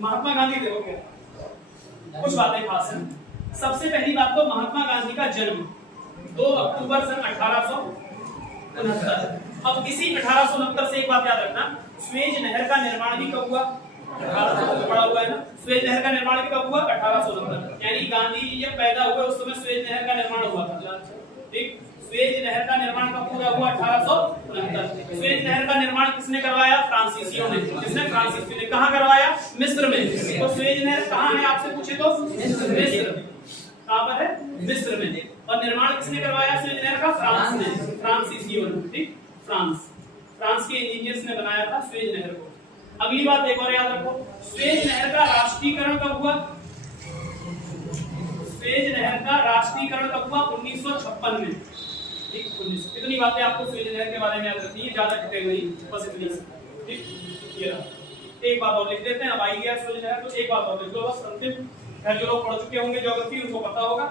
महात्मा गांधी देखो क्या कुछ बातें खास हैं। सबसे पहली बात तो महात्मा गांधी का जन्म 2 अक्टूबर सन 1869। अब इसी 1869 से एक बात याद रखना, स्वेज नहर का निर्माण भी कब हुआ? 1800 पड़ा हुआ है ना। स्वेज नहर का निर्माण भी कब हुआ? 1869। यानी गांधी जी जब पैदा हुए उस समय स्वेज नहर का निर्माण हुआ था। ठीक, स्वेज नहर का निर्माण कब पूरा हुआ? 1869। स्वेज नहर का निर्माण किसने करवाया? फ्रांसीसियों ने। किसने? फ्रांसीसियों ने। कहाँ करवाया? मिस्र में। तो स्वेज नहर कहाँ है आपसे पूछे तो? मिस्र। कहाँ पर है? मिस्र में। और निर्माण किसने करवाया स्वेज नहर का? फ्रांस ने, फ्रांसीसियों ने। ठीक, फ्रांस के इंजीनियर्स ने बनाया था स्वेज नहर को। अगली बात एक और याद रखो, स्वेज नहर का राष्ट्रीयकरण कब हुआ? स्वेज नहर का राष्ट्रीयकरण कब हुआ? 1956 में। ठीक, 19। इतनी बातें आपको स्वेज नहर के बारे में याद रखनी है, ज्यादा कैटेगरी बस इतनी। ठीक, ये एक बात और लिख देते हैं। अब आई गया स्वेज नहर, तो एक बात और लिख दो बस अंतिम। जो लोग पढ़ चुके होंगे ज्योग्राफी उनको पता होगा,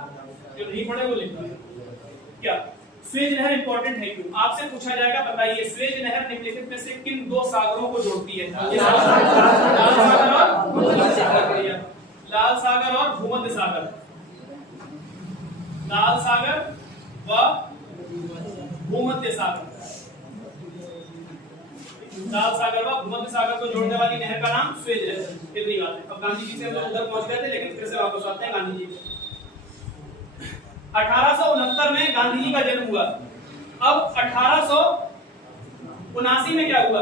जो नहीं पढ़े वो लिख लेंगे। क्या स्वेज नहर इंपॉर्टेंट है क्यों? आपसे पूछा जाएगा, बताइए स्वेज नहर निम्नलिखित में से किन 2 सागरों को जोड़ती है? लाल सागर और भूमध्य सागर। लाल सागर व भूमध्य सागर। लाल सागर व भूमध्य सागर को जोड़ने वाली नहर का नाम स्वेज नहर। इतनी बात है। अब गांधी जी से हम लोग उधर पहुंच गए थे, लेकिन फिर से वापस आते हैं गांधी जी। 1869 में गांधी जी का जन्म हुआ। अब 1879 में क्या हुआ?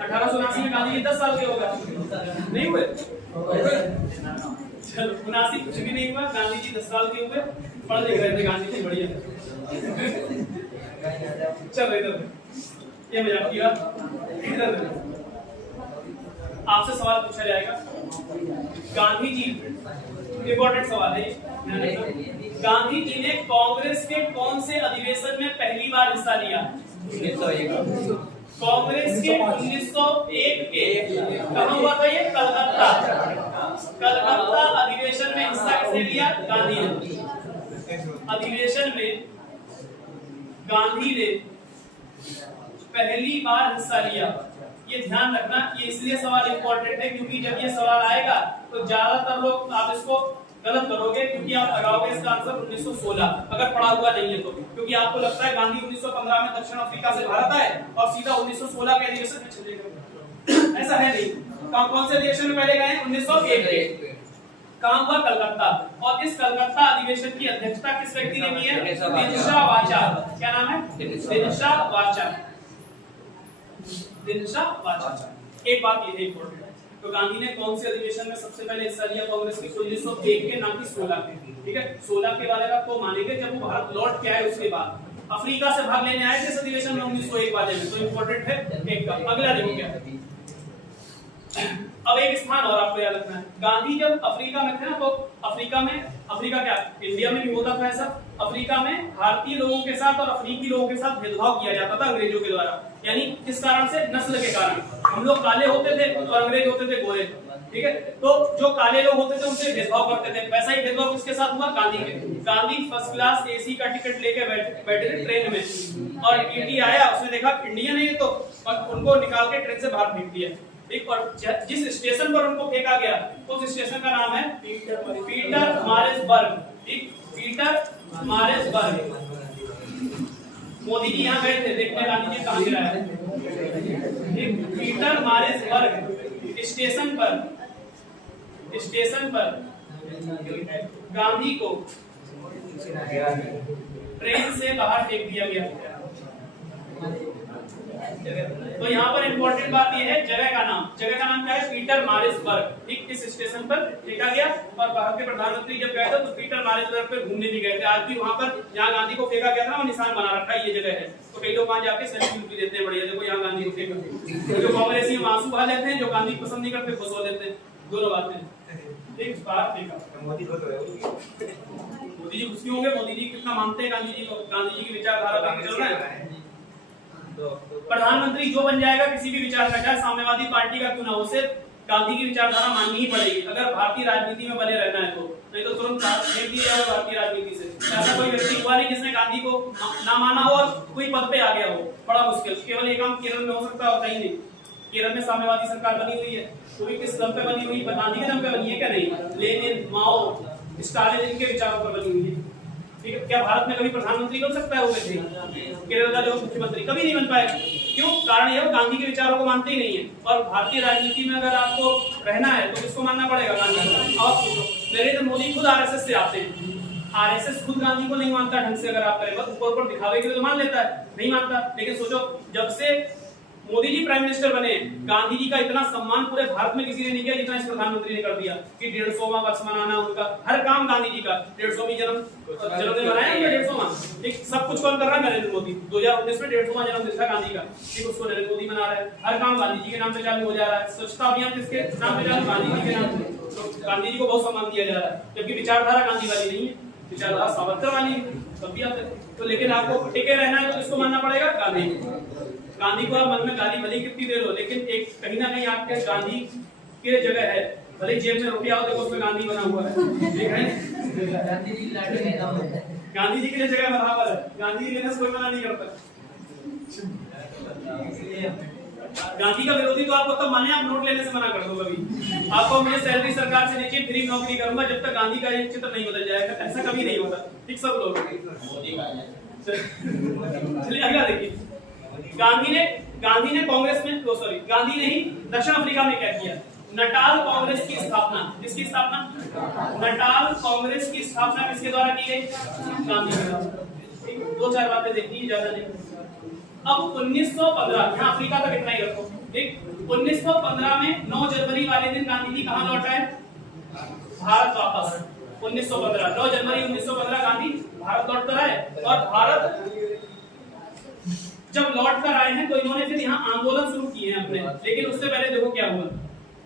1879 में गांधी जी 10 साल के हो गए, नहीं हुए? चलो 79 कुछ भी नहीं हुआ, गांधी जी 10 साल के हुए। पढ़ लिख रहे थे गांधी जी, बढ़िया। चलो इधर ये मजाक की बात। इधर आपसे सवाल पूछा जाएगा, गांधी जी, इंपॉर्टेंट सवाल है। गांधी जी ने कांग्रेस के कौन से अधिवेशन में पहली बार हिस्सा लिया? कांग्रेस के 1901 के कहां हुआ था ये? कलकत्ता। कलकत्ता अधिवेशन में हिस्सा किसने लिया? गांधी ने। अधिवेशन में गांधी ने पहली बार हिस्सा लिया। ये ध्यान रखना, ये इसलिए सवाल इंपॉर्टेंट है क्योंकि जब ये सवाल आएगा तो ज्यादातर लोग आप इसको गलत करोगे, क्योंकि आप लगाओगे इसका आंसर 1916 अगर पढ़ा हुआ नहीं है तो। क्योंकि आपको लगता है गांधी 1915 में दक्षिण अफ्रीका से भारत आए और सीधा 1916 के अधिवेशन में चले गए। ऐसा है नहीं। कौन से अधिवेशन में पहले गए? 1901 के। कहां हुआ? कलकत्ता। और इस कलकत्ता अधिवेशन की अध्यक्षता किस व्यक्ति ने की है? दिनशा वाचा। क्या नाम है? दिनशा वाचा। दिनशा वाचा। एक बात ये है इंपॉर्टेंट, तो गांधी ने कौन से अधिवेशन में सबसे पहले हिस्सा लिया कांग्रेस की? 1901 के, ना कि 16 के। ठीक है, 16 के वाले का तो मानेंगे जब वो भारत लौट के आए उसके बाद। अफ्रीका से भाग लेने आए थे इस अधिवेशन में 1901 वाले में, तो इंपॉर्टेंट है एक का। अगला देखो क्या, अब एक स्थान और आपको याद रखना है। गांधी जब अफ्रीका में थे ना, तो अफ्रीका क्या इंडिया में भी होता था ऐसा? अफ्रीका में भारतीय लोगों के साथ और अफ्रीकी लोगों के साथ भेदभाव किया जाता था अंग्रेजों के द्वारा। यानी किस कारण से? नस्ल के कारण। हम लोग काले होते थे और अंग्रेज होते थे गोरे। ठीक है, तो जो काले लोग होते थे उनसे भेदभाव करते थे। वैसा ही भेदभाव किसके साथ हुआ? गांधी के। गांधी फर्स्ट क्लास एसी का टिकट लेके बैठे थे ट्रेन में, और टीटी आया, उसने देखा इंडियन है ये तो, और उनको निकाल के ट्रेन से बाहर फेंक दिया। ठीक, और जिस स्टेशन पर उनको फेंका गया उस स्टेशन का नाम है पीटर मारिसबर्ग। ठीक, पीटर मारिसबर्ग। मोदी जी यहाँ गए थे देखने गांधी जी कहाँ गिराया। पीटर मारिसबर्ग स्टेशन पर गांधी को ट्रेन से बाहर फेंक दिया गया। तो यहाँ पर इंपॉर्टेंट बात ये है जगह का नाम क्या है? पीटर मारिसबर्ग। ठीक, इस स्टेशन पर फेंका गया, और भारत के प्रधानमंत्री जब गए थे तो पीटर मारिसबर्ग पे घूमने भी गए थे। आज भी वहाँ पर जहाँ गांधी को फेंका गया था वो निशान बना रखा है, ये जगह है। तो कई लोग वहाँ जाके सेल्फी देते हैं, बढ़िया देखो यहाँ गांधी को फेंका। जो कांग्रेसी आंसू बहा लेते हैं, जो गांधी पसंद नहीं करते खुश हो लेते हैं, दोनों बातें। ठीक, बाहर फेंका। मोदी जी खुश क्यों होंगे? मोदी जी कितना मानते हैं गांधी जी को, गांधी जी की विचारधारा पे चल रहा है। प्रधानमंत्री जो बन जाएगा किसी भी विचार का, चाहे साम्यवादी पार्टी का क्यों ना हो, उसे गांधी की विचारधारा माननी ही पड़ेगी अगर भारतीय राजनीति में बने रहना है तो, नहीं तो तुरंत फेंक दिया जाएगा भारतीय राजनीति से। ऐसा कोई व्यक्ति हुआ नहीं जिसने गांधी को ना माना हो और कोई पद पे आ गया हो, बड़ा मुश्किल। केवल ये काम केरल में हो सकता है और कहीं नहीं। केरल में साम्यवादी सरकार बनी हुई है, वो भी किस दम पे बनी हुई है? गांधी के दम पे बनी है क्या? नहीं, लेनिन, माओ, स्टालिन, इनके विचारों पर बनी हुई है। ठीक है, क्या भारत में कभी प्रधानमंत्री बन सकता है वो व्यक्ति? केरल का जो मुख्यमंत्री कभी नहीं बन पाएगा। क्यों? कारण यह गांधी के विचारों को मानते ही नहीं है। और भारतीय राजनीति में अगर आपको रहना है तो किसको मानना पड़ेगा? गांधी को। अब सोचो, नरेंद्र मोदी खुद आरएसएस से आते हैं, आरएसएस खुद गांधी को नहीं मानता ढंग से। अगर आप करें बस ऊपर दिखावे के लिए तो मान लेता है, नहीं मानता। लेकिन सोचो, जब से मोदी जी प्राइम मिनिस्टर बने, गांधी जी का इतना सम्मान पूरे भारत में किसी ने नहीं किया जितना इस प्रधानमंत्री ने कर दिया कि 150वां वर्ष मनाना उनका, हर काम गांधी जी का। 150वीं जन्मदिन मनाया उनका 150वां। ठीक, सब कुछ कौन कर रहा है? नरेंद्र मोदी। 2019 में 150वां जन्मदिन था गांधी का, ठीक, उसको नरेंद्र मोदी मना रहा है। हर काम गांधी जी के नाम पे चालू हो जा रहा है। स्वच्छता अभियान किसके नाम पे चालू? गांधी जी के नाम पे। तो गांधी जी को बहुत सम्मान दिया जा रहा है, जबकि विचारधारा गांधी वाली नहीं है, विचारधारा सावरकर वाली है। तब भी आते तो, लेकिन आपको टिके रहना है तो किसको मानना पड़ेगा? गांधी को। गांधी को आप मन में गाली भली कितनी दे लो, लेकिन एक कहीं ना कहीं आपके गांधी की जगह है। भले जेब में रुपया हो, देखो उसमें गांधी बना हुआ है, ठीक है? गांधी जी की जगह बराबर है, गांधी जी लेने से कोई मना नहीं करता। गांधी का विरोधी तो आपको तब माने आप नोट लेने से मना कर दो। कभी आपको मुझे सैलरी सरकार से नीचे फ्री नौकरी करूंगा जब तक गांधी का एक चित्र नहीं बदल जाएगा, ऐसा कभी नहीं होता। ठीक, सब लोग चलिए अगला देखिए। गांधी ने कांग्रेस में, गांधी ने ही दक्षिण अफ्रीका में क्या किया? नटाल कांग्रेस की स्थापना। किसकी स्थापना? नटाल कांग्रेस की स्थापना किसके द्वारा की गई? गांधी के द्वारा। दो चार बातें देखनी, ज्यादा नहीं। अब 1915, यहाँ अफ्रीका तक इतना ही रखो, ठीक। 1915 में 9 जनवरी वाले दिन गांधी जी कहाँ लौट आए? भारत वापस। 1915 9 जनवरी 1915 गांधी भारत लौट कर आए। और भारत जब लौट कर आए हैं तो इन्होंने फिर यहाँ आंदोलन शुरू किए हैं अपने। लेकिन उससे पहले देखो क्या हुआ।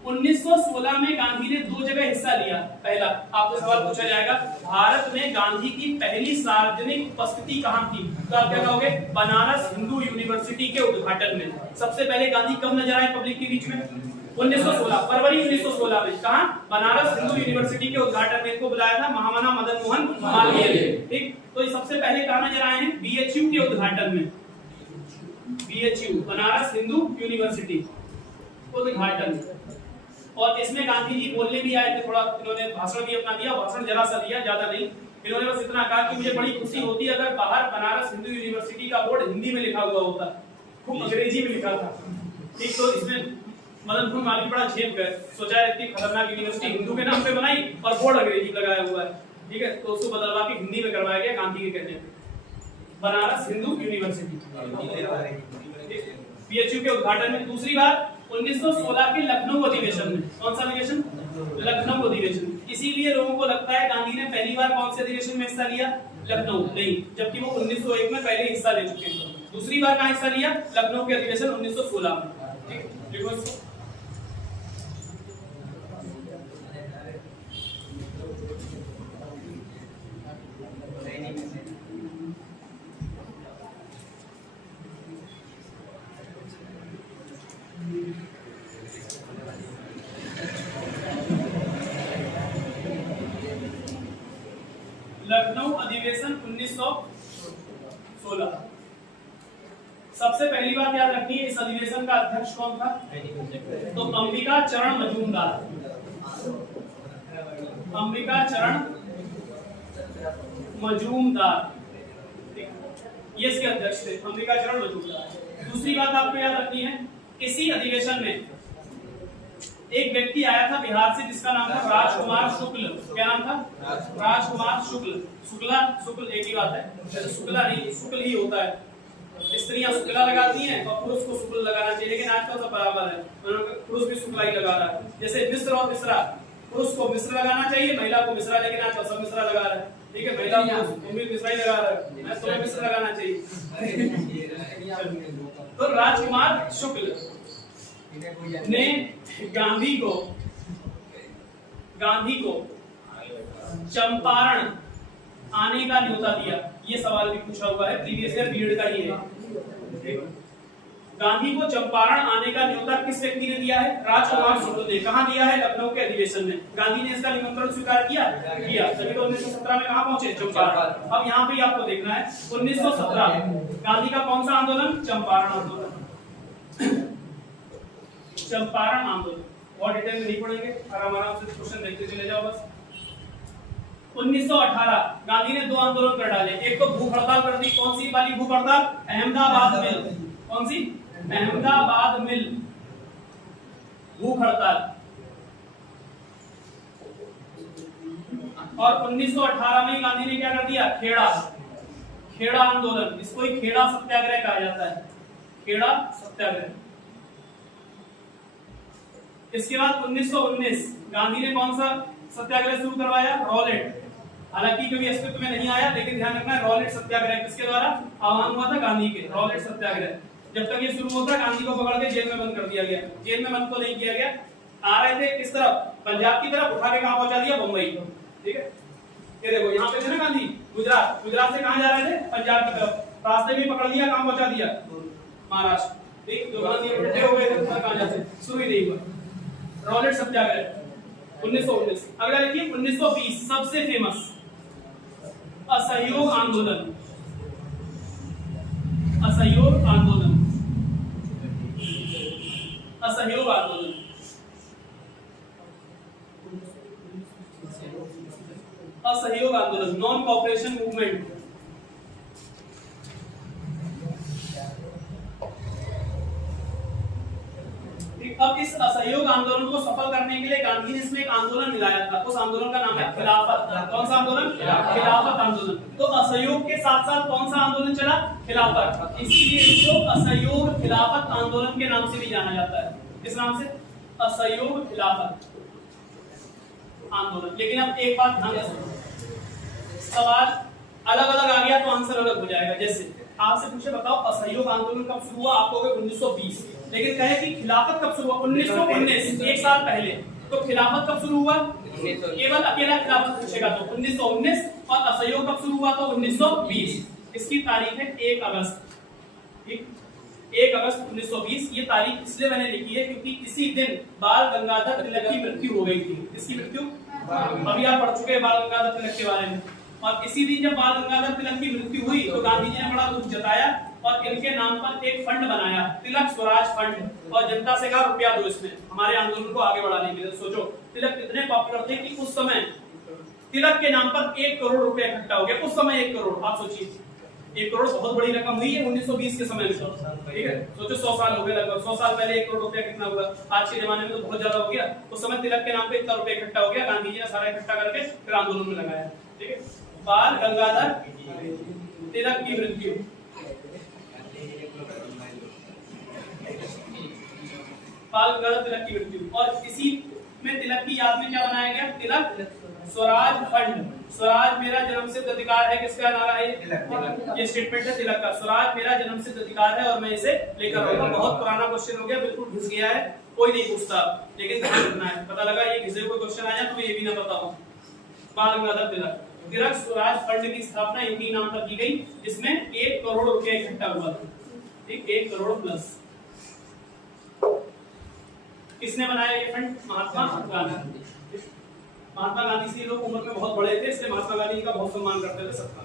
1916 में गांधी ने 2 जगह हिस्सा लिया। पहला, आपको सवाल पूछा जाएगा, भारत में गांधी की पहली सार्वजनिक उपस्थिति कहाँ थी? तो आप क्या कहोगे? बनारस हिंदू यूनिवर्सिटी के उद्घाटन में। सबसे पहले गांधी कब नजर आए पब्लिक के बीच में? 1916 फरवरी 1916 में। कहाँ? बनारस हिंदू यूनिवर्सिटी के उद्घाटन में। इनको बुलाया था महामना मदन मोहन मालवीय ने, ठीक। तो ये सबसे पहले कहाँ नजर आए हैं? बीएचयू के उद्घाटन में। बीएचयू बनारस हिंदू यूनिवर्सिटी उद्घाटन। और इसमें गांधी जी बोलने भी आए थे, थोड़ा इन्होंने भाषण भी अपना दिया। भाषण जरा सा दिया, ज्यादा नहीं। इन्होंने बस इतना कहा कि मुझे बड़ी खुशी होती अगर बाहर बनारस हिंदू यूनिवर्सिटी का बोर्ड हिंदी में लिखा हुआ होता, खूब अंग्रेजी में लिखा था, ठीक। तो इसमें मदन मोहन मालवीय बड़ा झेप गए, सोचा इतनी खतरनाक यूनिवर्सिटी हिंदू के नाम पे बनाई और बोर्ड अंग्रेजी लगाया हुआ है, ठीक है। तो उसको बदलवा के हिंदी में करवाया गया गांधी के कहने पे, बनारस हिंदू यूनिवर्सिटी बीएचयू के उद्घाटन में। दूसरी बार 1916 के लखनऊ अधिवेशन में। कौन सा अधिवेशन? लखनऊ अधिवेशन। इसीलिए लोगों को लगता है गांधी ने पहली बार कौन से अधिवेशन में हिस्सा लिया? लखनऊ। नहीं, जबकि वो 1901 में पहले हिस्सा ले चुके हैं। दूसरी बार कहां हिस्सा लिया? लखनऊ के अधिवेशन 1916 में, ठीक। लखनऊ अधिवेशन 1916। सबसे पहली बात याद रखनी है, इस अधिवेशन का अध्यक्ष कौन था? तो अंबिका चरण मजूमदार। अंबिका चरण मजूमदार, ये इसके अध्यक्ष थे, अंबिका चरण मजूमदार। दूसरी बात आपको याद रखनी है, इसी अधिवेशन में एक व्यक्ति आया था बिहार से जिसका नाम था राजकुमार शुक्ल। क्या नाम था? राजकुमार शुक्ल। शुक्ला शुक्ल एक ही बात है, शुक्ला नहीं, शुक्ल ही होता है। स्त्रियां शुक्ला लगाती हैं और पुरुष को शुक्ल लगाना चाहिए, लेकिन आजकल सब बराबर है, पुरुष भी शुक्ला ही लगा रहा है। जैसे मिश्र और मिश्रा, पुरुष को मिश्र लगाना चाहिए, महिला को मिश्रा, लेकिन आजकल सब मिश्रा लगा रहा है, ठीक है। महिला तुम भी मिश्रा ही लगा रहा है, तुम्हें मिश्र लगाना चाहिए। तो राजकुमार शुक्ल ने गांधी को चंपारण आने का न्योता दिया। ये सवाल भी पूछा हुआ है, प्रीवियस ईयर बीएड का ही है। गांधी को चंपारण आने का न्योता किस व्यक्ति ने दिया है? राजकुमार शुक्ल ने। कहां दिया है? लखनऊ के अधिवेशन में। गांधी ने इसका निमंत्रण स्वीकार किया, तभी तो 1917 में कहां पहुंचे? चंपारण। अब यहाँ पे आपको देखना है 1917 गांधी का कौन सा आंदोलन? चंपारण आंदोलन। चंपारण आंदोलन। बहुत डिटेल में नहीं पढ़ेंगे, आराम आराम से क्वेश्चन देखते चले जाओ बस। 1918 गांधी ने 2 आंदोलन कर डाले। एक तो भूख हड़ताल कर दी। कौन सी वाली भूख हड़ताल? अहमदाबाद मिल। कौन सी? अहमदाबाद मिल भूख हड़ताल। और 1918 में गांधी ने क्या कर दिया? खेड़ा आंदोलन। इसको ही खेड़ा सत्याग्रह कहा जाता है, खेड़ा सत्याग्रह। इसके बाद 1919 गांधी ने कौन सा सत्याग्रह शुरू करवाया? रॉलेट। हालांकि कभी अस्तित्व में नहीं आया, लेकिन ध्यान रखना है रॉलेट सत्याग्रह किसके द्वारा आह्वान हुआ था? गांधी के। रॉलेट सत्याग्रह जब तक ये शुरू होता गांधी को पकड़ के जेल में बंद कर दिया गया। जेल में बंद तो नहीं किया गया, आ रहे थे किस तरफ? पंजाब की तरफ, उठा के कहां पहुंचा दिया? बम्बई। ठीक है, ये देखो यहाँ पे थे ना गांधी, गुजरात से कहां जा रहे थे? पंजाब की तरफ। रास्ते में पकड़ लिया, कहां पहुंचा दिया? महाराष्ट्र। ठीक, जो गांधी उल्टे हो गए थे कहां जाते? शुरू ही नहीं हुआ। रॉलेट सत्याग्रह 1919। अगला देखिए 1920 सबसे फेमस असहयोग आंदोलन। असहयोग आंदोलन। असहयोग आंदोलन। असहयोग आंदोलन, नॉन कॉपरेशन मूवमेंट। अब इस असहयोग आंदोलन को सफल करने के लिए गांधी ने इसमें एक आंदोलन मिलाया था। उस आंदोलन का नाम है खिलाफत। कौन सा आंदोलन? खिलाफत आंदोलन। तो असहयोग के साथ साथ कौन सा आंदोलन चला? खिलाफत। इसलिए इसको असहयोग खिलाफत आंदोलन के नाम से भी जाना जाता है। किस नाम से? असहयोग खिलाफत आंदोलन। लेकिन अब एक बात ध्यान रखो, सवाल अलग अलग आ गया तो आंसर अलग हो जाएगा। जैसे आपसे पूछे बताओ असहयोग आंदोलन कब शुरू हुआ? आप कहोगे 1920। लेकिन कहे कि खिलाफत कब शुरू हुआ? 1919, एक साल पहले। तो खिलाफत कब शुरू हुआ? केवल अकेला खिलाफत पूछेगा तो 1919। और असहयोग कब शुरू हुआ? तो 1920। इसकी तारीख है 1 अगस्त। ठीक, 1 अगस्त 1920। ये तारीख इसलिए मैंने लिखी है क्योंकि इसी दिन बाल गंगाधर तिलक की मृत्यु हो गई थी। किसकी मृत्यु? अभी आप पढ़ चुके हैं बाल गंगाधर तिलक के बारे में। और इसी दिन जब बाल गंगाधर तिलक की मृत्यु हुई तो गांधी जी ने बड़ा दुख जताया और इनके नाम पर एक फंड बनाया, तिलक स्वराज फंड। और जनता से कहा रुपया दो इसमें हमारे आंदोलन को आगे बढ़ाने के लिए। सोचो तिलक कितने पॉपुलर थे कि उस समय तिलक के नाम पर 1 करोड़ रुपया इकट्ठा हो गया। उस समय 1 करोड़, आप सोचिए 1 करोड़ बहुत बड़ी रकम हुई है 1920 के समय में। ठीक है, सोचो 100 साल हो गए लगभग। 100 साल पहले 1 करोड़ रुपया कितना हुआ? आज के जमाने में तो बहुत ज्यादा हो गया। उस समय तिलक के नाम पे इतना रुपया इकट्ठा हो गया। गांधी जी ने सारा इकट्ठा करके फिर आंदोलन में लगाया। ठीक है, बाल गंगाधर तिलक की मृत्यु। बाल गंगाधर तिलक की मृत्यु। और इसी में तिलक की याद में क्या बनाया गया? तिलक स्वराज फंड। स्वराज मेरा जन्मसिद्ध अधिकार है। किसका नारा है? ये स्टेटमेंट है तिलक का। स्वराज मेरा जन्मसिद्ध अधिकार है और मैं इसे लेकर आऊंगा। बहुत पुराना क्वेश्चन हो गया, बिल्कुल घुस गया है, कोई नहीं पूछता, लेकिन ध्यान रखना है। पता लगा ये घिसे हुए क्वेश्चन आया तो ये भी ना पता हो। बाल गंगाधर तिलक। तिलक स्वराज फंड की स्थापना इनके नाम पर की गई, जिसमें 1 करोड़ रुपया इकट्ठा हुआ था। ठीक, 1 करोड़ प्लस। किसने बनाया ये फंड? महात्मा गांधी। महात्मा गांधी से लोग उम्र में बहुत बड़े थे, इसलिए महात्मा गांधी का बहुत सम्मान करते थे सबका।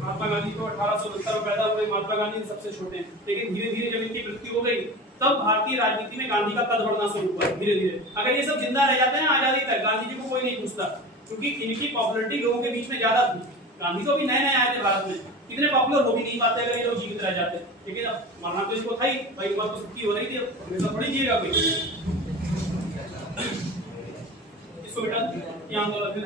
महात्मा गांधी को 1869 में पैदा हुए। महात्मा गांधी सबसे छोटे हैं, लेकिन धीरे धीरे जब इनकी मृत्यु हो गई तब भारतीय राजनीति में गांधी का कद बढ़ना शुरू हुआ धीरे धीरे। अगर ये सब जिंदा रह जाते हैं आजादी तक, गांधी जी को कोई नहीं पूछता, क्योंकि इनकी पॉपुलैरिटी लोगों के बीच में ज्यादा थी। गांधी तो भी नए नए आए थे भारत में, इतने पॉपुलर हो भी नहीं पाते अगर ये लोग जीवित रह जाते। लेकिन अब मरना तो इसको था ही भाई, बात तो सबकी हो रही थी, अब हमेशा थोड़ी जिएगा कोई। इसको बेटा यहाँ आंदोलन में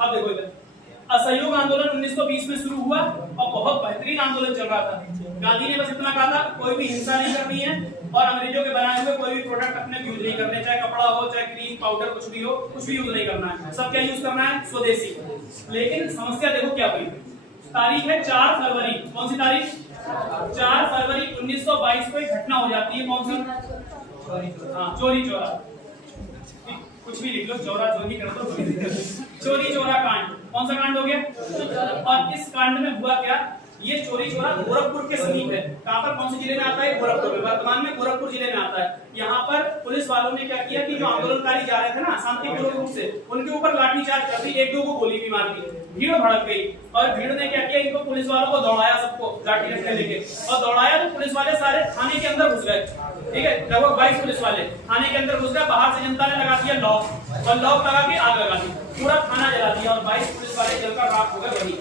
अब देखो इधर असहयोग आंदोलन 1920 में शुरू हुआ और बहुत बेहतरीन आंदोलन चल रहा था। गांधी ने बस इतना कहा था कोई भी हिंसा नहीं करनी है और अंग्रेजों के बनाए हुए कोई भी प्रोडक्ट अपने यूज नहीं करने, चाहे कपड़ा हो चाहे क्रीम पाउडर कुछ भी हो, कुछ भी यूज नहीं करना है। सब क्या यूज करना है? स्वदेशी। लेकिन समस्या देखो क्या हुई। तारीख है 4 फरवरी। कौन सी तारीख? 4 फरवरी 1922 को एक घटना हो जाती है। कौन सी? चोरी चोरा, कुछ भी लिख लो, चोरा चोरी कर दो। चोरी चोरा कांड। कौन सा कांड हो गया? और इस कांड में हुआ क्या ये चोरी चोरा गोरखपुर के समीप है। कहां पर, कौन से जिले में आता है? गोरखपुर में। वर्तमान में गोरखपुर जिले में आता है। यहाँ पर पुलिस वालों ने क्या किया कि जो आंदोलनकारी जा रहे थे ना शांतिपूर्ण रूप से, उनके ऊपर लाठीचार्ज कर दी, एक दो को गोली भी मार दी, भीड़ भड़क गई और भीड़ ने क्या किया, इनको पुलिस वालों को दौड़ाया, सबको लाठी रखने लेके, और दौड़ाया तो पुलिस वाले सारे थाने के अंदर घुस गए। ठीक है, लगभग 22 पुलिस वाले थाने के अंदर घुस गए। बाहर से जनता ने लगा दिया लॉक, और लॉक लगा के आग लगा दी, पूरा थाना जला दिया और 22 पुलिस वाले जलकर राख हो गए। वही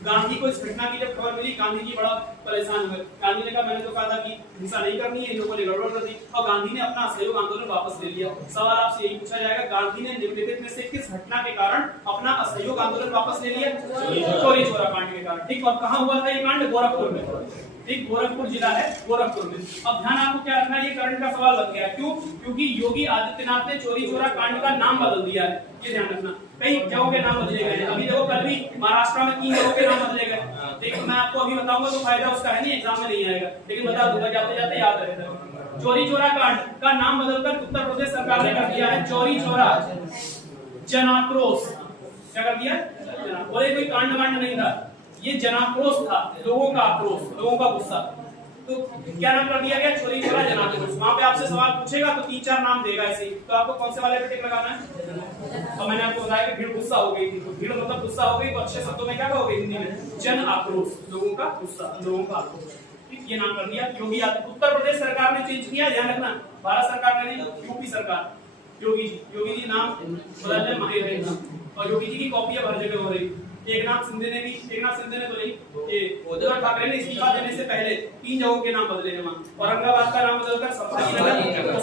गांधी को इस घटना की जब खबर मिली, गांधी जी बड़ा परेशान हुए। गांधी ने कहा मैंने तो कहा था कि हिंसा नहीं करनी है, इन लोगों ने गड़बड़ कर दी, और गांधी ने अपना असहयोग आंदोलन वापस ले लिया। सवाल आपसे यही पूछा जाएगा, गांधी ने निम्नलिखित में से किस घटना के कारण अपना असहयोग आंदोलन वापस ले लिया? चोरी चोरा कांड के कारण। ठीक, और कहां हुआ था ये कांड? गोरखपुर में। ठीक, गोरखपुर जिला है, गोरखपुर में। अब ध्यान आपको क्या रखना है, ये करंट का सवाल बन गया। क्यों? क्योंकि योगी आदित्यनाथ ने चोरी चोरा कांड का नाम बदल दिया है, ये ध्यान रखना। कई जगहों के नाम बदले गए हैं। अभी देखो, कल भी महाराष्ट्र में 3 जगहों के नाम बदले गए। देखो मैं आपको अभी बताऊंगा तो फायदा उसका है नहीं, एग्जाम में नहीं आएगा, लेकिन बता दूंगा, जाते जाते याद रहेगा। चोरी चोरा कांड का नाम बदलकर उत्तर प्रदेश सरकार ने कर दिया है चोरी चोरा जनाक्रोश। क्या कर दिया? और ये कोई कांड वांड नहीं था, ये जनाक्रोश था, लोगों का आक्रोश, लोगों का गुस्सा। तो क्या नाम कर दिया गया? चोरी चोरा जनाक्रोश। वहां पे आपसे सवाल पूछेगा तो 3-4 नाम देगा ऐसे, तो आपको कौन से वाले पे टिक लगाना है? और मैंने आपको बताया कि भीड़ गुस्सा हो गई थी, तो भीड़ मतलब गुस्सा हो गई, तो अच्छे शब्दों में क्या कहोगे हिंदी में? जन आक्रोश, लोगों का गुस्सा, लोगों का आक्रोश। ये नाम कर दिया योगी आदित्यनाथ। उत्तर प्रदेश सरकार ने चेंज किया, ध्यान रखना, भारत सरकार ने नहीं, यूपी सरकार। योगी जी नाम बदलने में माहिर है, और योगी जी की कॉपियां हर जगह हो रही। एकनाथ शिंदे ने तो नहीं, ये उद्धव ठाकरे ने इस्तीफा देने से पहले 3 जगहों के नाम बदले हैं। वहां औरंगाबाद का नाम बदलकर संभाजीनगर,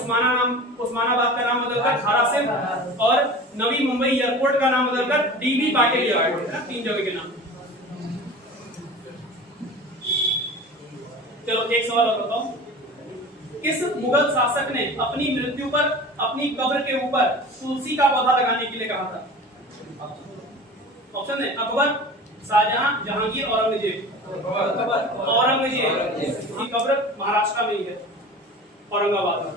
उस्मानाबाद का नाम बदलकर थारासिम, और नवी मुंबई एयरपोर्ट का नाम बदलकर डीबी पाटिल एयरपोर्ट। 3 जगह के नाम। चलो एक सवाल और बताओ, किस मुगल शासक ने अपनी मृत्यु पर अपनी कब्र के ऊपर तुलसी का पौधा लगाने के लिए कहा था? ऑप्शन है अकबर, शाहजहां, जहांगीर, औरंगजेब। औरंगजेब की कब्र महाराष्ट्र में ही है, औरंगाबाद में।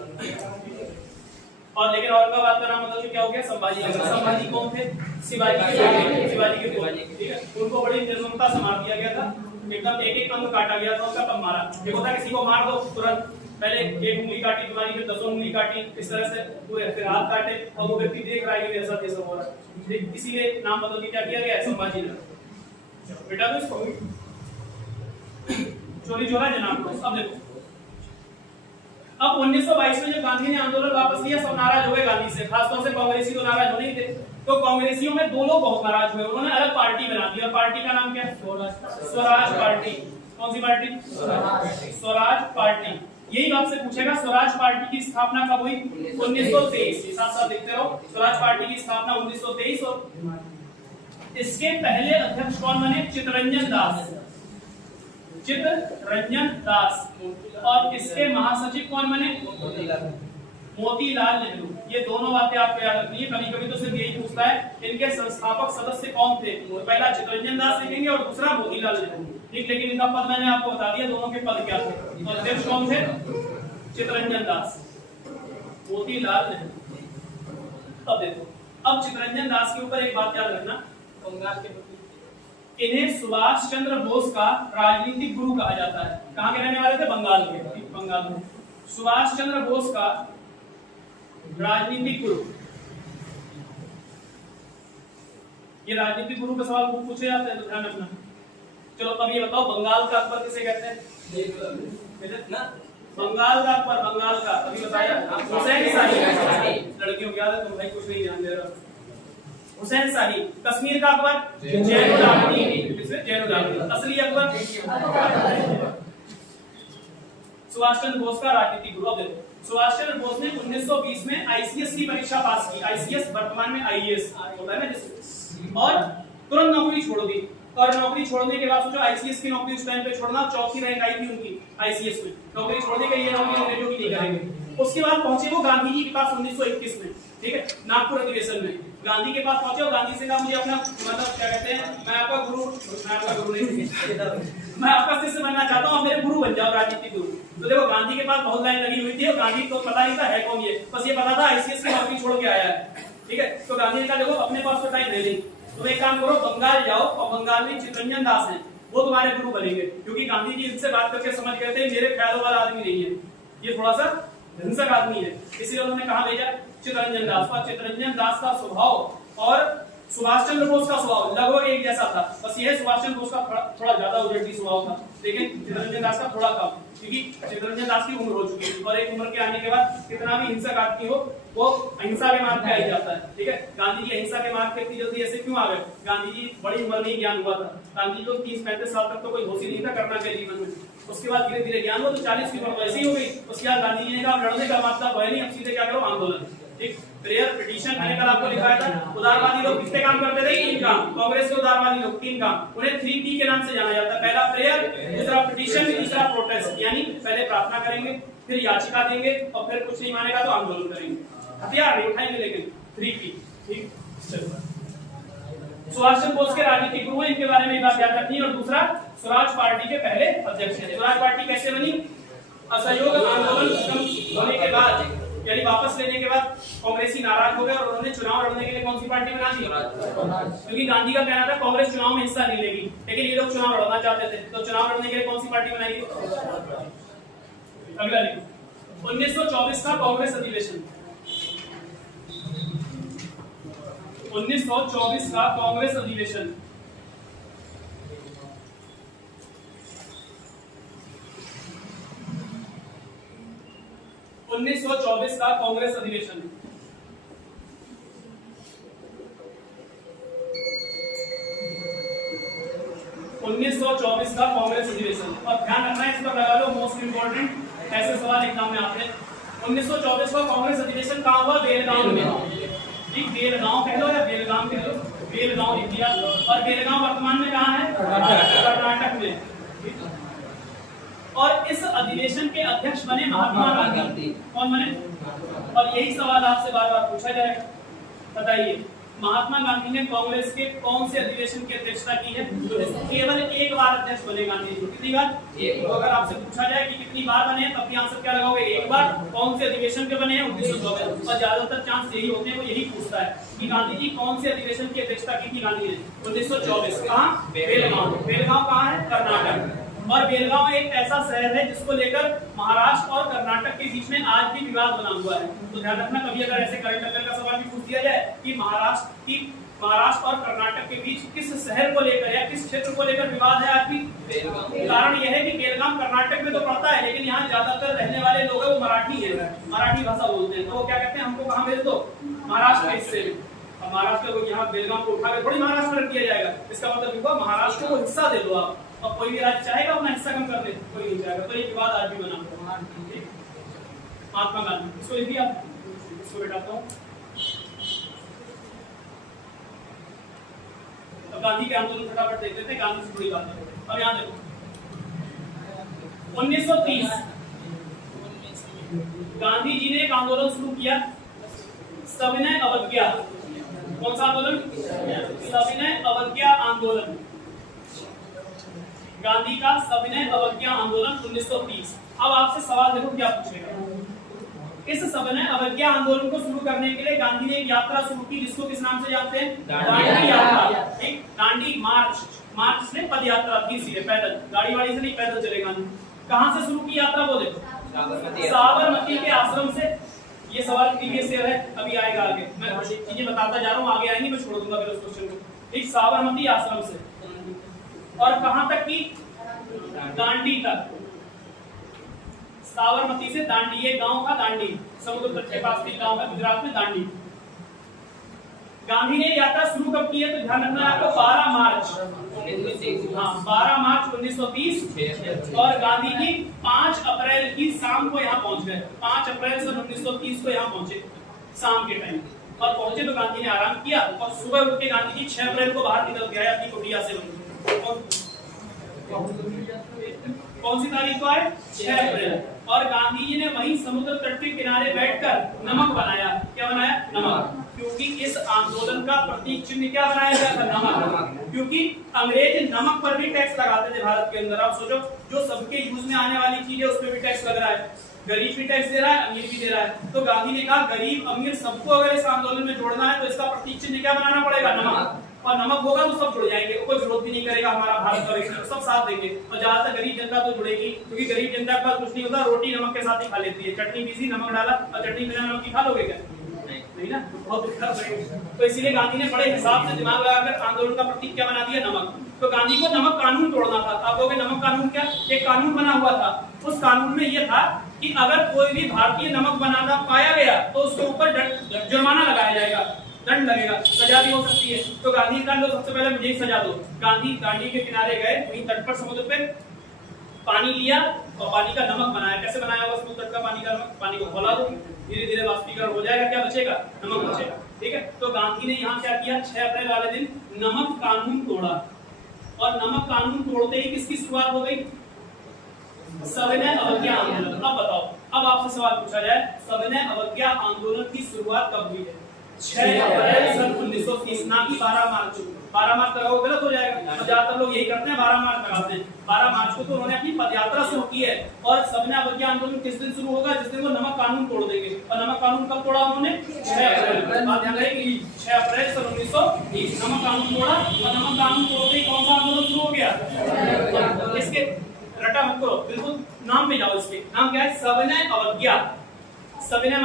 और लेकिन औरंगाबाद का नाम मतलब क्या हो गया? संभाजी। संभाजी कौन थे? शिवाजी के पुत्र। ठीक है, उनको बड़ी निर्ममता से मार दिया गया था, एकदम एक अंग काटा गया था उनका, तब मारा। देखो था किसी को मार दो तुरंत, पहले 1 उंगली काटी तुम्हारी, फिर 10 उंगली काटी, इस तरह से पूरे, फिर हाथ काटे, और वो व्यक्ति देख रहा है कि ऐसा कैसा हो रहा है, इसीलिए नाम बदल के क्या किया गया? संभाजी ने। बेटा तो इसको चोरी चोरा जनाक्रोश। अब देखो, अब 1922 में जब गांधी ने आंदोलन वापस लिया, सब नाराज हो गए गांधी से, खासतौर से कांग्रेसी तो नाराज हो नहीं थे। तो कांग्रेसियों में 2 लोग बहुत नाराज हुए, उन्होंने अलग पार्टी बना दी, और पार्टी का नाम क्या है? स्वराज पार्टी। कौन सी पार्टी? स्वराज पार्टी। यही आपसे पूछेगा, स्वराज पार्टी की स्थापना कब हुई? 1923। साथ साथ देखते रहो, स्वराज पार्टी की स्थापना 1923, और इसके पहले अध्यक्ष कौन बने? चित्तरंजन दास। चित्तरंजन दास। और इसके महासचिव कौन बने? मोतीलाल नेहरू। ये दोनों बातें आपको याद रखनी है, कभी कभी तो सिर्फ यही पूछता है इनके संस्थापक सदस्य कौन थे। पहला चित्तरंजन दास लिखेंगे और दूसरा मोतीलाल नेहरू। ठीक, लेकिन इनका पद मैंने आपको बता दिया, दोनों के पद क्या थे। तो अध्यक्ष कौन थे? चित्तरंजन दास, मोतीलाल नेहरू। अब देखो, अब चित्तरंजन दास के ऊपर एक बात याद रखना, बंगाल के, इन्हें सुभाष चंद्र बोस का राजनीतिक गुरु कहा जाता है। कहाँ के रहने वाले थे? बंगाल के। बंगाल में सुभाष चंद्र बोस का राजनीतिक गुरु। ये राजनीतिक गुरु का सवाल पूछे जाते हैं, तो ध्यान रखना। चलो अब ये बताओ, बंगाल का अकबर किसे कहते हैं? बंगाल का अकबर, बंगाल का अभी बताया, हुसैन शाही। लड़कियों की आदत, तुम भाई कुछ नहीं ध्यान दे रहा। हुसैन शाही। कश्मीर का अकबर जैनुलाब्दीन। असली अकबर सुभाष चंद्र बोस का राजनीतिक गुरु। देखो, सुभाष चंद्र बोस ने 1920 में आईसीएस की परीक्षा पास की। आईसीएस वर्तमान में आईएएस होता है ना जिससे, और तुरंत नौकरी छोड़ दी। और नौकरी छोड़ने के बाद सोचो, आईसीएस की नौकरी उस टाइम पे छोड़ना, 4थी रैंक आई थी उनकी आईसीएस में, नौकरी छोड़ने के लिए नौकरी अंग्रेजों की नहीं करेंगे। उसके बाद पहुंचे वो गांधी जी के पास 1921 में, ठीक है, नागपुर अधिवेशन में गांधी के पास पहुंचे और गांधी से कहा मुझे अपना मतलब क्या कहते हैं, मैं आपका गुरु नहीं, मैं आपका शिष्य बनना चाहता हूँ, आप मेरे गुरु बन जाओ, राजनीतिक गुरु। तो देखो, गांधी के पास बहुत लाइन लगी हुई थी और गांधी को पता नहीं था है कौन ये, बस ये पता था आईसीएस की नौकरी छोड़ के आया है, ठीक है। तो गांधी ने कहा देखो अपने पास तो टाइम है नहीं, तुम एक काम करो, बंगाल जाओ और बंगाल में चित्तरंजन दास हैं, वो तुम्हारे गुरु बनेंगे, क्योंकि गांधी जी इनसे बात करके समझ गए थे मेरे ख्यालों वाला आदमी नहीं है, ये थोड़ा सा हिंसक आदमी है, इसलिए उन्होंने कहा भेजा चित्तरंजन दास का। चित्तरंजन दास का स्वभाव और सुभाष चंद्र बोस का स्वभाव लगभग एक जैसा था, बस यह सुभाष चंद्र बोस का थोड़ा ज्यादा उजड़ी स्वभाव था, लेकिन चित्तरंजन दास का थोड़ा कम, क्योंकि चित्तरंजन दास की उम्र हो चुकी थी और एक उम्र के आने के बाद कितना भी हिंसक आदमी हो वो अहिंसा के मार्ग पे आ जाता है। ठीक है, गांधी जी अहिंसा के मार्ग पे इतनी जल्दी ऐसे क्यों आ गए? गांधी जी बड़ी उम्र में ज्ञान हुआ था, गांधी जी को 30-35 साल तक तो कोई होश ही नहीं था करना के जीवन में, उसके बाद धीरे धीरे ज्ञान हुआ तो 40 की उम्र ऐसी हो गई। उसके बाद गांधी जी ने कहा लड़ने का मतलब है नहीं, अब सीधे क्या करो आंदोलन। ठीक, प्रेयर पिटीशन मैंने कल आपको लिखाया था। उदारवादी लोग कितने काम करते थे? 3 काम। कांग्रेस के उदारवादी लोग 3 काम, उन्हें 3P के नाम से जाना जाता है। पहला प्रेयर, दूसरा पिटीशन, तीसरा प्रोटेस्ट, यानी पहले प्रार्थना करेंगे, फिर याचिका देंगे और फिर कुछ नहीं मानेगा तो आंदोलन करेंगे। हथियार नहीं उठाएंगे लेकिन 3P। ठीक, सुभाष चंद्र बोस के राजनीतिक गुरु हैं, इनके बारे में बात याद रखनी है। और दूसरा स्वराज पार्टी के पहले अध्यक्ष हैं। स्वराज पार्टी कैसे बनी? असहयोग आंदोलन खत्म होने के बाद, यानी वापस लेने के बाद कांग्रेसी नाराज हो गए और उन्होंने चुनाव लड़ने के लिए कौन सी पार्टी बना दी? क्योंकि गांधी का कहना था कांग्रेस चुनाव में हिस्सा नहीं लेगी, लेकिन ये लोग चुनाव लड़ना चाहते थे, तो चुनाव लड़ने के लिए कौन सी पार्टी बनाई? अगला लिखो, 1924 का कांग्रेस अधिवेशन। 1924 का कांग्रेस अधिवेशन। उन्नीस सौ 24 का कांग्रेस अधिवेशन। और ध्यान रखना है, इस पर लगा लो मोस्ट इंपोर्टेंट ऐसे सवाल एग्जाम में आते हैं। 1924 का कांग्रेस अधिवेशन कहाँ हुआ? बेलगांव में। ठीक, बेलगांव कह लो या बेलगाम कह लो, बेलगांव लिख दिया। और बेलगांव वर्तमान में कहाँ है? कर्नाटक में। और इस अधिवेशन के अध्यक्ष बने महात्मा गांधी। कौन बने? और यही सवाल आपसे बार बार पूछा जाएगा, बताइए महात्मा गांधी ने कांग्रेस के कौन से अधिवेशन की अध्यक्षता की है? केवल एक बार अध्यक्ष बने गांधी जी। कितनी बार? तो अगर आपसे पूछा जाए कि कितनी बार बने, तब भी आंसर क्या लगाओगे? एक बार। कौन से अधिवेशन के बने हैं? 1924। और ज्यादातर चांस यही होते हैं, वो यही पूछता है कि गांधी जी कौन से अधिवेशन की अध्यक्षता की थी गांधी ने? 1924। कहाँ? बेलगांव। बेलगांव कहाँ है? कर्नाटक। और बेलगांव एक ऐसा शहर है जिसको लेकर महाराष्ट्र और कर्नाटक के बीच में आज भी विवाद बना हुआ है। तो ध्यान रखना, कभी अगर ऐसे करंट अफेयर का सवाल भी पूछ दिया जाए कि महाराष्ट्र और कर्नाटक के बीच किस शहर को लेकर या किस क्षेत्र को लेकर विवाद है आज भी? कारण यह है कि बेलगाम कर्नाटक में तो पड़ता है, लेकिन यहाँ ज्यादातर रहने वाले लोग हैं वो मराठी है, मराठी भाषा बोलते हैं। तो वो क्या कहते हैं, हमको कहाँ भेज दो? महाराष्ट्र के हिस्से में। अब महाराष्ट्र को यहाँ बेलगाम को उठाकर थोड़ी महाराष्ट्र में रख दिया जाएगा, इसका मतलब हुआ महाराष्ट्र को हिस्सा दे दो आप। अब कोई भी राज्य चाहेगा अपना हिस्सा कम कर दे? कोई नहीं चाहेगा। तो ये विवाद आज भी बना हुआ है। महात्मा गांधी, इसको लिख दिया, इसको बैठाता हूँ। अब गांधी के आंदोलन फटाफट देख लेते हैं, गांधी से थोड़ी बात है। अब यहाँ देखो 1930 गांधी जी ने एक आंदोलन शुरू किया, सविनय अवज्ञा। कौन सा आंदोलन? सविनय अवज्ञा आंदोलन। गांधी का सविनय अवज्ञा आंदोलन 1930। अब आपसे सवाल देखो क्या पूछेगा। इस सविनय अवज्ञा आंदोलन को शुरू करने के लिए गांधी ने एक यात्रा शुरू की, जिसको किस नाम से जानते हैं? दांडी यात्रा। ठीक, दांडी मार्च। मार्च से पद यात्रा थी, सीधे पैदल, गाड़ी वाड़ी से नहीं, पैदल चले गांधी। कहां से शुरू की यात्रा वो देखो, साबरमती के आश्रम से। ये सवाल प्रीवियस ईयर है, अभी आएगा आगे, मैं चीजें बताता जा रहा हूँ, आगे आएंगी, मैं छोड़ दूंगा फिर उस क्वेश्चन को। ठीक, साबरमती आश्रम से और कहां तक की? दांडी तक। साबरमती से दांडी, ये गांव था दांडी, समुद्र तट के पास एक गांव है गुजरात में, दांडी। गांधी ने यात्रा शुरू कब की है? तो ध्यान रखना है आपको, 12 मार्च 1930। और गांधी जी 5 अप्रैल की शाम को यहाँ पहुंच गए। 5 अप्रैल सन 1930 को यहाँ पहुंचे शाम के टाइम। और पहुंचे तो गांधी ने आराम किया और सुबह उठ के गांधी जी 6 अप्रैल को बाहर निकल गए अपनी कुटिया से। कौन सी तारीख को आए? 6 अप्रैल। और गांधी जी ने वहीं समुद्र तट के किनारे बैठकर नमक बनाया। क्या बनाया? नमक। क्योंकि इस आंदोलन का प्रतीक चिन्ह क्या बनाया गया था? नमक। क्योंकि अंग्रेज नमक पर भी टैक्स लगाते थे भारत के अंदर। आप सोचो, जो सबके यूज में आने वाली चीज है उस पर भी टैक्स लग रहा है, गरीब भी टैक्स दे रहा है, अमीर भी दे रहा है। तो गांधी ने कहा गरीब अमीर सबको अगर इस आंदोलन में जोड़ना है तो इसका प्रतीक चिन्ह क्या बनाना पड़ेगा? नमक। और नमक होगा तो सब जुड़ जाएंगे, कोई विरोध भी नहीं करेगा हमारा भारत और सब साथ देंगे। और जहां तक गरीब जनता तो जुड़ेगी, क्योंकि गरीब जनता के पास कुछ नहीं होता, रोटी नमक के साथ ही खा लेती है, चटनी पीसी नमक डाला और चटनी बिना नमक की खा लोगे क्या? नहीं ना, बहुत दिक्कत रहेगी। तो इसीलिए गांधी ने बड़े हिसाब से दिमाग लगाकर आंदोलन का प्रतीक क्या बना दिया? नमक। तो गांधी को नमक कानून तोड़ना था। आप कहोगे नमक कानून क्या? एक कानून बना हुआ था, उस कानून में यह था कि अगर कोई भी भारतीय नमक बनाना पाया गया तो उसके ऊपर जुर्माना लगाया जाएगा, दंड लगेगा, सजा भी हो सकती है। तो गांधी का लोग सबसे पहले मुझे सजा दो। गांधी के किनारे गए, वहीं तट पर समुद्र पे पानी लिया और पानी का नमक बनाया। कैसे बनाया होगा समुद्र तट का पानी का नमक? पानी को खौला दो, धीरे धीरे वाष्पीकरण हो जाएगा, क्या बचेगा? नमक बचेगा। ठीक है, तो गांधी ने यहाँ क्या किया? 6 अप्रैल वाले दिन नमक कानून तोड़ा। और नमक कानून तोड़ते ही किसकी शुरुआत हो गई? सविनय अवज्ञा आंदोलन। अब बताओ, अब आपसे सवाल पूछा जाए, सविनय अवज्ञा आंदोलन की शुरुआत कब हुई है? 6 अप्रैल सन 1930, ना कि 12 मार्च। 12 मार्च लगाओ गलत हो जाएगा, तो ज्यादातर लोग यही करते हैं, 12 मार्च लगाते हैं। 12 मार्च को तो उन्होंने अपनी पदयात्रा शुरू की है। और सविनय अवज्ञा आंदोलन किस दिन शुरू होगा? जिस दिन वो नमक कानून तोड़ देंगे। और नमक कानून कब तोड़ा उन्होंने? 6 अप्रैल। बात ध्यान रखेगी, 6 अप्रैल सन 1930 नमक कानून तोड़ा। और नमक कानून तोड़ते ही कौन सा आंदोलन शुरू हो गया? इसके रटा मत करो, बिल्कुल नाम पे जाओ। इसके नाम क्या है? सविनय अवज्ञा। सविनय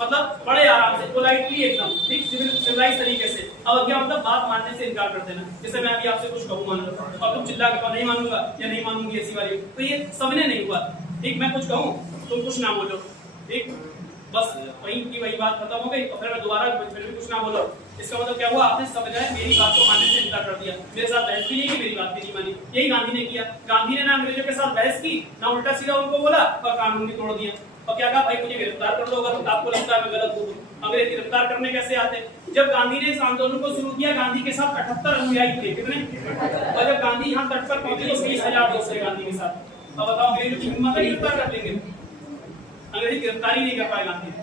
मतलब बड़े आराम से, पोलाइटली एकदम, ठीक, सिविलाइज तरीके से। अवज्ञा मतलब बात मानने से इनकार कर देना। जैसे मैं अभी आपसे कुछ कहूं मान लो और तुम चिल्ला के नहीं मानूंगा या नहीं मानूंगी, ऐसी वाली, तो ये सविनय नहीं हुआ। ठीक, मैं कुछ कहूं तुम कुछ ना बोलो, ठीक, बस वहीं की वही बात खत्म हो गई और फिर मैं दोबारा फिर भी कुछ ना बोलो। इसका मतलब क्या हुआ? आपने सविनय मेरी बात को मानने से इनकार कर दिया, मेरे साथ बहस भी नहीं की, मेरी बात भी नहीं मानी। यही गांधी ने किया। गांधी ने ना अंग्रेजों के साथ बहस की, ना उल्टा सीधा उनको बोला, और कानून भी तोड़ दिया। और क्या कहा? भाई मुझे गिरफ्तार कर लो अगर आपको लगता है मैं गलत हूं। अंग्रेज गिरफ्तार करने कैसे आते? जब गांधी ने इस आंदोलन को शुरू किया, गांधी के साथ 78 अनुयायी थे। कितने? और जब गांधी यहाँ तट पर पहुंचे तो 20,000 लोग थे गांधी के साथ। अब बताओ अंग्रेजों की हिम्मत है गिरफ्तार कर लेंगे? अंग्रेज गिरफ्तारी नहीं कर पाए गांधी।